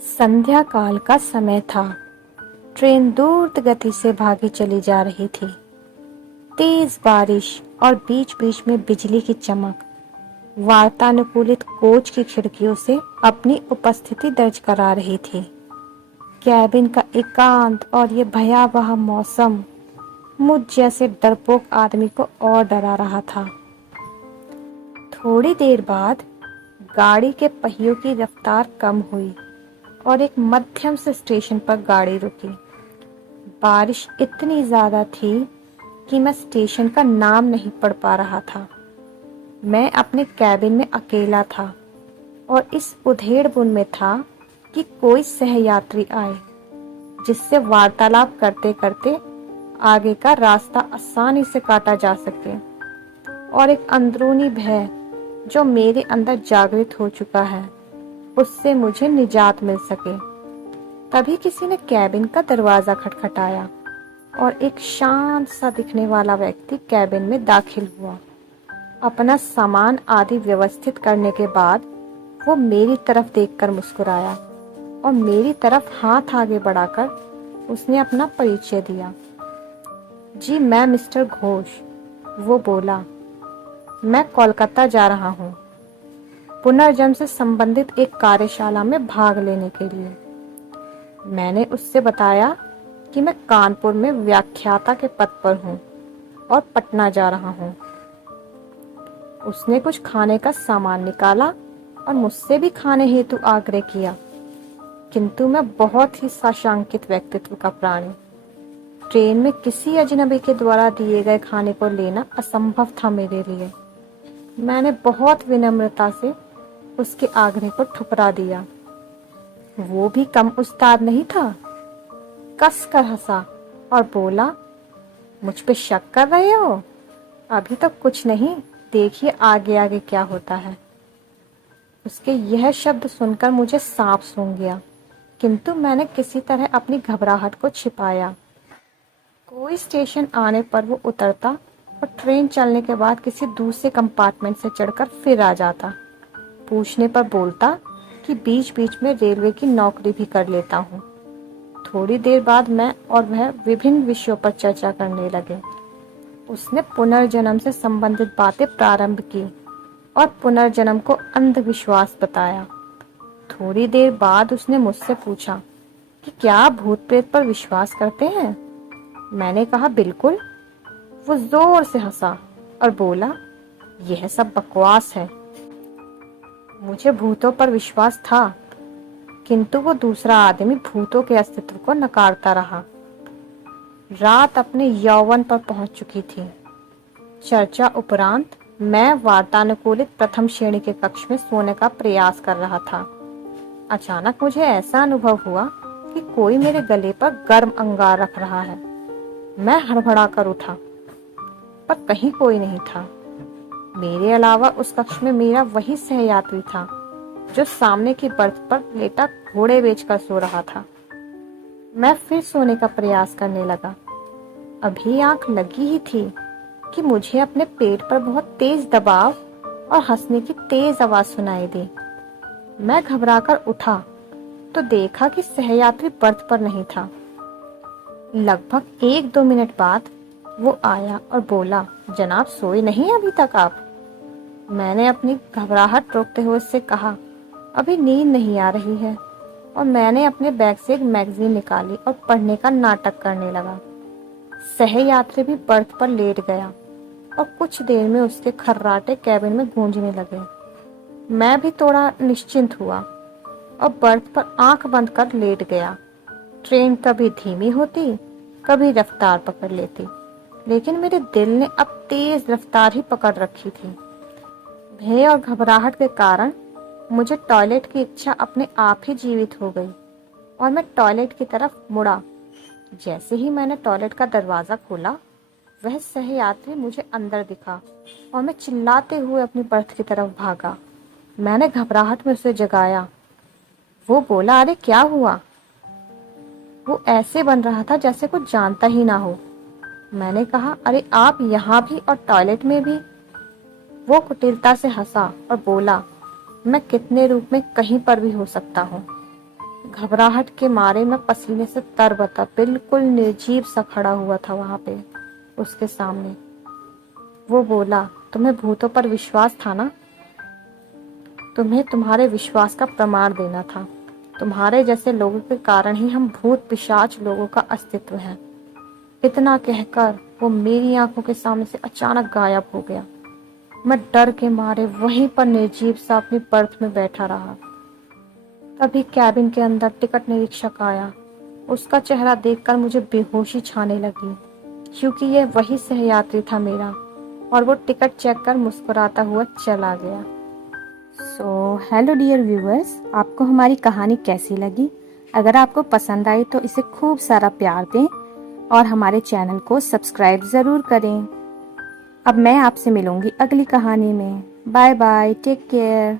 संध्या काल का समय था। ट्रेन द्रुत गति से भागी चली जा रही थी। तेज बारिश और बीच बीच में बिजली की चमक वातानुकूलित कोच की खिड़कियों से अपनी उपस्थिति दर्ज करा रही थी। कैबिन का एकांत और ये भयावह मौसम मुझ जैसे डरपोक आदमी को और डरा रहा था। थोड़ी देर बाद गाड़ी के पहियों की रफ्तार कम हुई और एक मध्यम से स्टेशन पर गाड़ी रुकी। बारिश इतनी ज्यादा थी कि मैं स्टेशन का नाम नहीं पढ़ पा रहा था। मैं अपने कैबिन में अकेला था और इस उधेड़-बुन में था कि कोई सहयात्री आए जिससे वार्तालाप करते करते आगे का रास्ता आसानी से काटा जा सके, और एक अंदरूनी भय जो मेरे अंदर जागृत हो चुका है उससे मुझे निजात मिल सके। तभी किसी ने कैबिन का दरवाजा खटखटाया और एक शांत सा दिखने वाला व्यक्ति कैबिन में दाखिल हुआ। अपना सामान आदि व्यवस्थित करने के बाद वो मेरी तरफ देखकर मुस्कुराया और मेरी तरफ हाथ आगे बढ़ाकर उसने अपना परिचय दिया। जी, मैं मिस्टर घोष। वो बोला, मैं कोलकाता जा रहा हूँ पुनर्जन्म से संबंधित एक कार्यशाला में भाग लेने के लिए। मैंने उससे बताया कि मैं कानपुर में व्याख्याता के पद पर हूँ और पटना जा रहा हूँ। उसने कुछ खाने का सामान निकाला और मुझसे भी खाने हेतु आग्रह किया, किंतु मैं बहुत ही साशंकित व्यक्तित्व का प्राणी। ट्रेन में किसी अजनबी के द्वारा दिए गए खाने को लेना असंभव था मेरे लिए। मैंने बहुत विनम्रता से उसके आग्रह को ठुकरा दिया। वो भी कम उस्ताद नहीं था, कसकर हंसा और बोला, मुझ पे शक कर रहे हो? अभी तक कुछ नहीं, देखिए आगे आगे क्या होता है। उसके यह शब्द सुनकर मुझे सांप सूंघ गया, किंतु मैंने किसी तरह अपनी घबराहट को छिपाया। कोई स्टेशन आने पर वो उतरता और ट्रेन चलने के बाद किसी दूसरे कंपार्टमेंट से चढ़कर फिर आ जाता। पूछने पर बोलता कि बीच बीच में रेलवे की नौकरी भी कर लेता हूँ। थोड़ी देर बाद मैं और वह विभिन्न विषयों पर चर्चा करने लगे। उसने पुनर्जन्म से संबंधित बातें प्रारंभ की और पुनर्जन्म को अंधविश्वास बताया। थोड़ी देर बाद उसने मुझसे पूछा कि क्या आप भूत प्रेत पर विश्वास करते हैं? मैंने कहा, बिल्कुल। वो जोर से हंसा और बोला, यह सब बकवास है। मुझे भूतों पर विश्वास था, किंतु वो दूसरा आदमी भूतों के अस्तित्व को नकारता रहा। रात अपने यौवन पर पहुंच चुकी थी। चर्चा उपरांत मैं वातानुकूलित प्रथम श्रेणी के कक्ष में सोने का प्रयास कर रहा था। अचानक मुझे ऐसा अनुभव हुआ कि कोई मेरे गले पर गर्म अंगार रख रहा है। मैं हड़बड़ा कर उठा, पर कहीं कोई नहीं था। मेरे अलावा उस कक्ष में मेरा वही सहयात्री था जो सामने की बर्थ पर लेटा घोड़े बेचकर सो रहा था। मैं फिर सोने का प्रयास करने लगा। अभी आंख लगी ही थी कि मुझे अपने पेट पर बहुत तेज दबाव और हंसने की तेज आवाज सुनाई दी। मैं घबराकर उठा तो देखा कि सहयात्री बर्थ पर नहीं था। लगभग 1-2 मिनट बाद वो आया और बोला, जनाब सोए नहीं अभी तक आप? मैंने अपनी घबराहट रोकते हुए उससे कहा, अभी नींद नहीं आ रही है, और मैंने अपने बैग से एक मैगजीन निकाली और पढ़ने का नाटक करने लगा। सहयात्री भी बर्थ पर लेट गया और कुछ देर में उसके खर्राटे कैबिन में गूंजने लगे। मैं भी थोड़ा निश्चिंत हुआ और बर्थ पर आंख बंद कर लेट गया। ट्रेन कभी धीमी होती, कभी रफ्तार पकड़ लेती, लेकिन मेरे दिल ने अब तेज रफ्तार ही पकड़ रखी थी। भय और घबराहट के कारण मुझे टॉयलेट की इच्छा अपने आप ही जीवित हो गई और मैं टॉयलेट की तरफ मुड़ा। जैसे ही मैंने टॉयलेट का दरवाजा खोला, वह सहयात्री मुझे अंदर दिखा और मैं चिल्लाते हुए अपनी बर्थ की तरफ भागा। मैंने घबराहट में उसे जगाया। वो बोला, अरे क्या हुआ? वो ऐसे बन रहा था जैसे कुछ जानता ही ना हो। मैंने कहा, अरे आप यहाँ भी और टॉयलेट में भी? वो कुटिलता से हंसा और बोला, मैं कितने रूप में कहीं पर भी हो सकता हूँ। घबराहट के मारे मैं पसीने से तरबतर बिल्कुल निर्जीव सा खड़ा हुआ था वहां पे उसके सामने। वो बोला, तुम्हें भूतों पर विश्वास था ना? तुम्हें तुम्हारे विश्वास का प्रमाण देना था। तुम्हारे जैसे लोगों के कारण ही हम भूत पिशाच लोगों का अस्तित्व है। इतना कहकर वो मेरी आंखों के सामने से अचानक गायब हो गया। मैं डर के मारे वहीं पर निर्जीव सा अपनी बर्थ में बैठा रहा। तभी कैबिन के अंदर टिकट निरीक्षक आया। उसका चेहरा देखकर मुझे बेहोशी छाने लगी, क्योंकि यह वही सहयात्री था मेरा, और वो टिकट चेक कर मुस्कुराता हुआ चला गया। हेलो डियर व्यूअर्स, आपको हमारी कहानी कैसी लगी? अगर आपको पसंद आई तो इसे खूब सारा प्यार दें और हमारे चैनल को सब्सक्राइब ज़रूर करें। अब मैं आपसे मिलूंगी अगली कहानी में। Bye bye, take care.